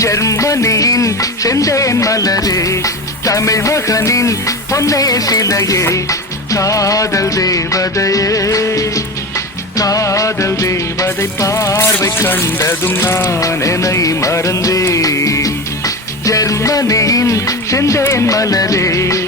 ஜெர்மனியின் செந்தேன் மலரே, தமிழ் மகனின் பொன்னே சிலையே, காதல் தேவதையே, காதல் தேவதை பார்வை கண்டதும் நான் என்னை மறந்தேன். ஜெர்மனியின் செந்தேன் மலரே.